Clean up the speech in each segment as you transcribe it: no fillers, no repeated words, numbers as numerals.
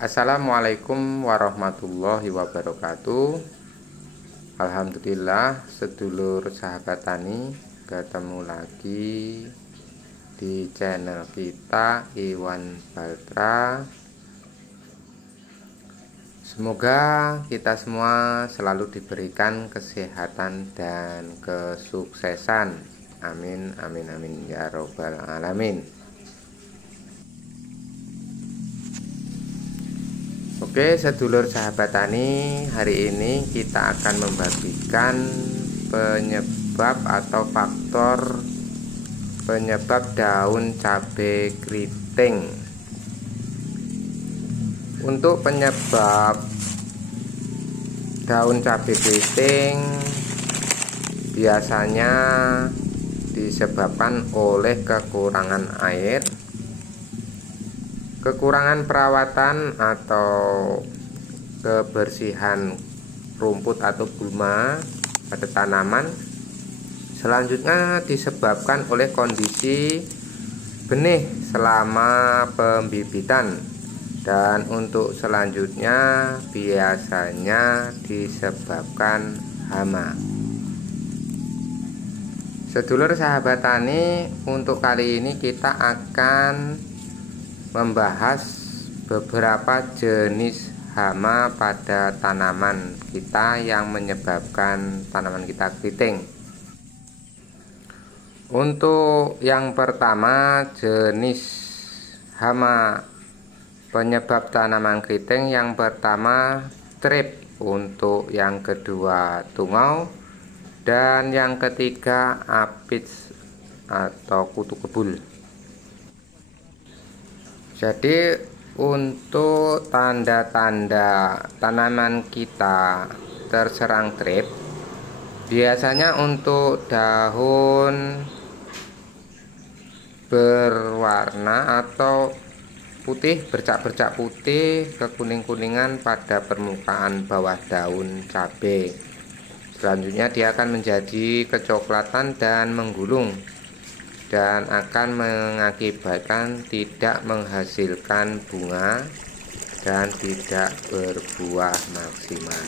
Assalamualaikum warahmatullahi wabarakatuh. Alhamdulillah, sedulur sahabat tani, ketemu lagi di channel kita Iwan Baltra. Semoga kita semua selalu diberikan kesehatan dan kesuksesan. Amin amin amin ya robbal alamin. Oke, sedulur sahabat tani, hari ini kita akan membagikan penyebab atau faktor penyebab daun cabai keriting. Untuk penyebab daun cabai keriting biasanya disebabkan oleh kekurangan air, kekurangan perawatan atau kebersihan rumput atau gulma pada tanaman. Selanjutnya disebabkan oleh kondisi benih selama pembibitan, dan untuk selanjutnya biasanya disebabkan hama. Sedulur sahabat tani, untuk kali ini kita akan membahas beberapa jenis hama pada tanaman kita yang menyebabkan tanaman kita keriting. Untuk yang pertama, jenis hama penyebab tanaman keriting yang pertama trip, untuk yang kedua tungau, dan yang ketiga apis atau kutu kebul. Jadi untuk tanda-tanda tanaman kita terserang trip, biasanya untuk daun berwarna atau putih, bercak-bercak putih, kekuning-kuningan pada permukaan bawah daun cabai. Selanjutnya dia akan menjadi kecoklatan dan menggulung, dan akan mengakibatkan tidak menghasilkan bunga dan tidak berbuah maksimal.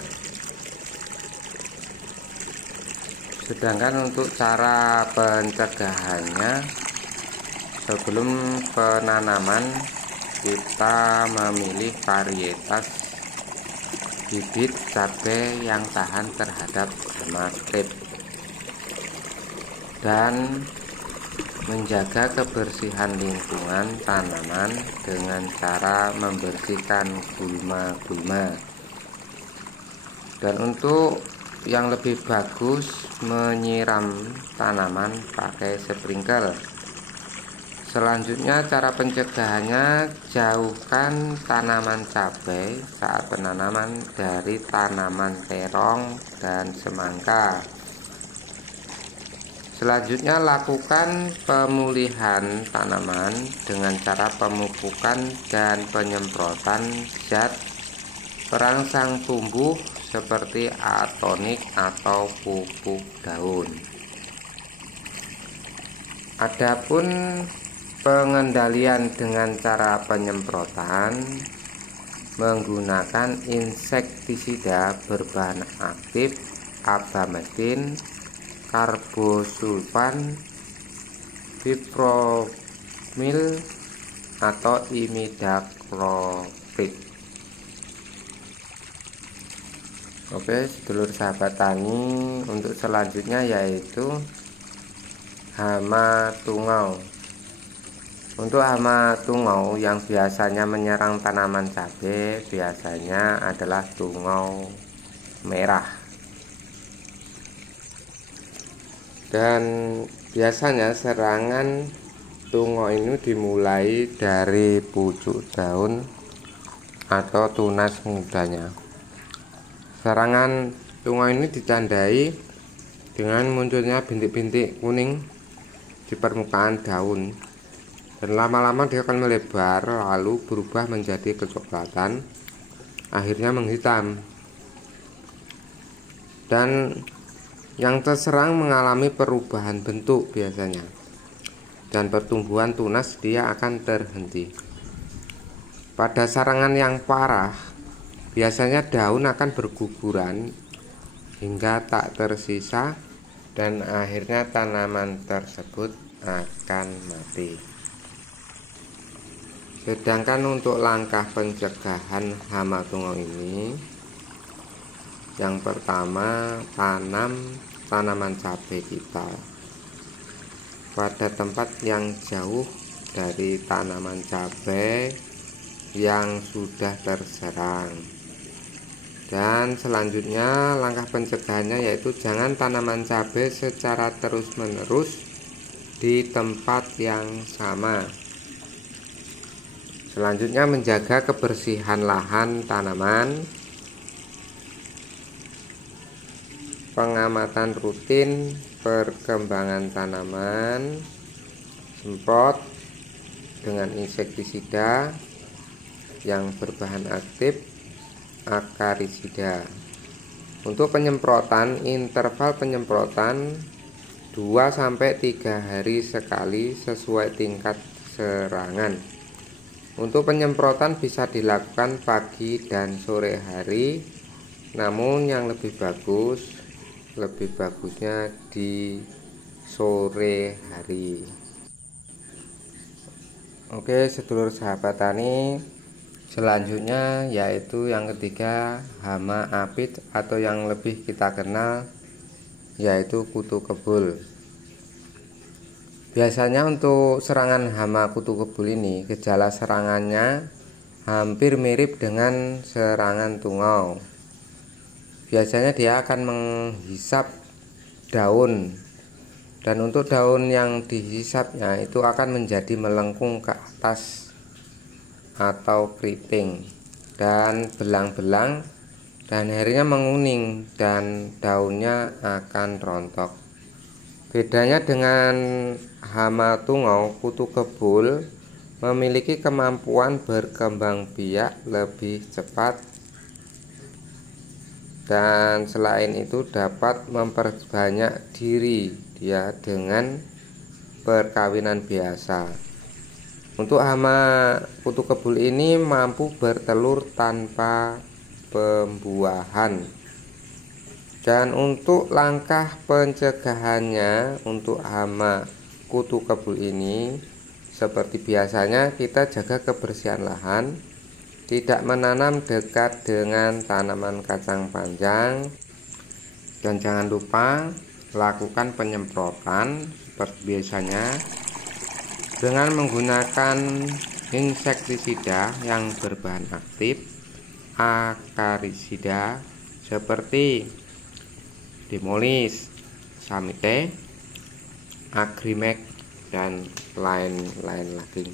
Sedangkan untuk cara pencegahannya, sebelum penanaman kita memilih varietas bibit cabai yang tahan terhadap hama trip dan menjaga kebersihan lingkungan tanaman dengan cara membersihkan gulma-gulma. Dan untuk yang lebih bagus, menyiram tanaman pakai sprinkle. Selanjutnya cara pencegahannya, jauhkan tanaman cabai saat penanaman dari tanaman terong dan semangka. Selanjutnya lakukan pemulihan tanaman dengan cara pemupukan dan penyemprotan zat perangsang tumbuh seperti atonik atau pupuk daun. Adapun pengendalian dengan cara penyemprotan menggunakan insektisida berbahan aktif abametin, karbosulfan, pipromil atau imidacloprid. Oke, sedulur sahabat tani, untuk selanjutnya yaitu hama tungau. Untuk hama tungau yang biasanya menyerang tanaman cabai biasanya adalah tungau merah. Dan biasanya serangan tungau ini dimulai dari pucuk daun atau tunas mudanya. Serangan tungau ini ditandai dengan munculnya bintik-bintik kuning di permukaan daun, dan lama-lama dia akan melebar lalu berubah menjadi kecoklatan, akhirnya menghitam. Dan yang terserang mengalami perubahan bentuk biasanya, dan pertumbuhan tunas dia akan terhenti. Pada serangan yang parah, biasanya daun akan berguguran hingga tak tersisa dan akhirnya tanaman tersebut akan mati. Sedangkan untuk langkah pencegahan hama tungau ini, yang pertama, tanam tanaman cabai kita pada tempat yang jauh dari tanaman cabai yang sudah terserang. Dan selanjutnya langkah pencegahannya yaitu jangan tanaman cabai secara terus-menerus di tempat yang sama. Selanjutnya menjaga kebersihan lahan tanaman, pengamatan rutin perkembangan tanaman, semprot dengan insektisida yang berbahan aktif akarisida. Untuk penyemprotan, interval penyemprotan 2-3 hari sekali sesuai tingkat serangan. Untuk penyemprotan bisa dilakukan pagi dan sore hari, namun yang lebih bagusnya di sore hari. Oke, sedulur sahabat tani, selanjutnya yaitu yang ketiga, hama apit atau yang lebih kita kenal yaitu kutu kebul. Biasanya untuk serangan hama kutu kebul ini, gejala serangannya hampir mirip dengan serangan tungau. Biasanya dia akan menghisap daun, dan untuk daun yang dihisapnya itu akan menjadi melengkung ke atas atau keriting dan belang-belang, dan akhirnya menguning dan daunnya akan rontok. Bedanya dengan hama tungau, kutu kebul memiliki kemampuan berkembang biak lebih cepat, dan selain itu dapat memperbanyak diri dia dengan perkawinan biasa. Untuk hama kutu kebul ini mampu bertelur tanpa pembuahan. Dan untuk langkah pencegahannya untuk hama kutu kebul ini, seperti biasanya kita jaga kebersihan lahan, tidak menanam dekat dengan tanaman kacang panjang, dan jangan lupa lakukan penyemprotan seperti biasanya dengan menggunakan insektisida yang berbahan aktif akarisida seperti Demolis, Samite, Agrimek, dan lain-lain lagi.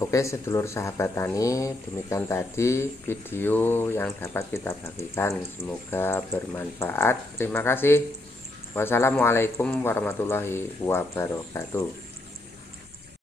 Oke, sedulur sahabat tani, demikian tadi video yang dapat kita bagikan. Semoga bermanfaat. Terima kasih. Wassalamualaikum warahmatullahi wabarakatuh.